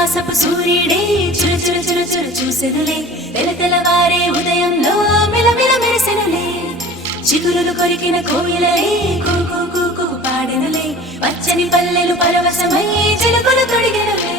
మాసపు సూర్యుడే చుర చుర చుర చుర చూసెనులే తెలతెలవారే ఉదయంలో మిలమిల మెరిసెనులే చిగురులు కొరికిన కోయిలలే కూ కూ కూ కూ పాడెనులే పచ్చని పల్లెలు పరవశమై చిలుకలు తొడిగెనులే